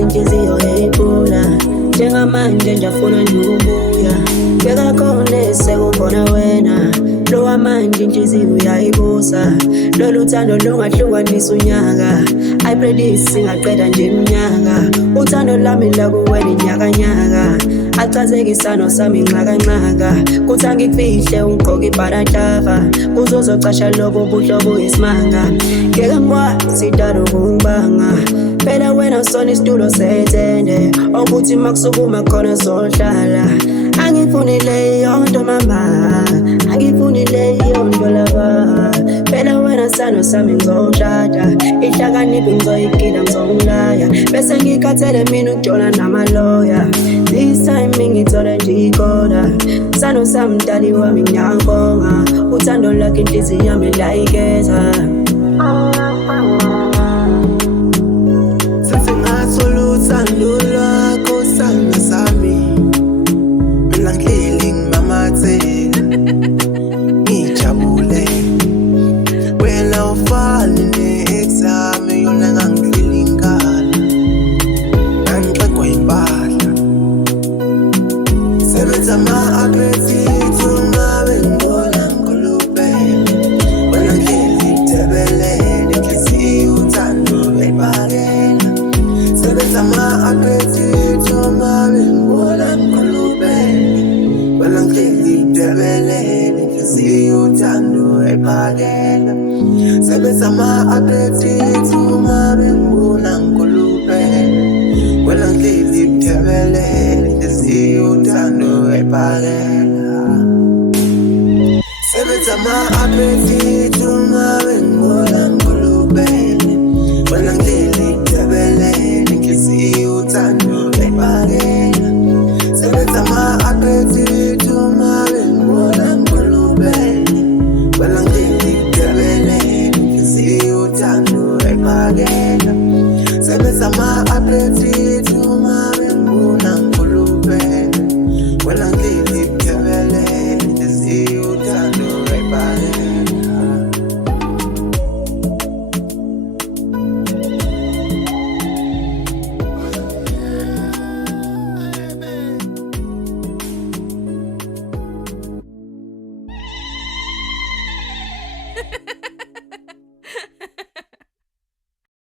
phansi inhliziyo eyiphula njengamanje njafuna nje ukubuya beka khona sekukhona wena lo wamanje inhliziyo uyayibusa lolu thando lungahlukanisa unyaka I pray this singaqeda nje iminyaka uthando lami lakuwena inyakanyaka achazeke isano sami nxakanxaka kuthi angikufihle ugqoke ibharahlava kuzozocasha lobo buhlobo isimanga ngeke ngikwazi idalo kungibanga phela wena usona isitulo sethende okuthi makusukuma khona sohlala angifunile yonto mama angifunile yonto lava phela wena sano sami ngizoshada ihlakaniphi ngizoyigida ngizongilaya bese ngikhathele mina ukujona namaloya this time ngithole nje ikona sano sami mdali wami ngiyabonga uthando lakhe inhliziyo yami layikeza Uthando lwakho sanga sami mina ngihleli ngimamathele ngijabule wena ufana ne-exam yona ngangihleli ngikhala ngangixegwa impahla sebenza ama-appetite ungabe ngibona ngigolobele wena ngihleli ngidebelele inhliziyo uthando elibakela sebenza ama-appetite ungabe ngibona ngigolobele wena ngihleli ngidebelele inhliziyo uthando elibakela sebenza ama-appetite ungabe ngibona ngigolobele wena ngihleli ngidebelele inhliziyo uthando elibakela sebenza ama-appetite ungabe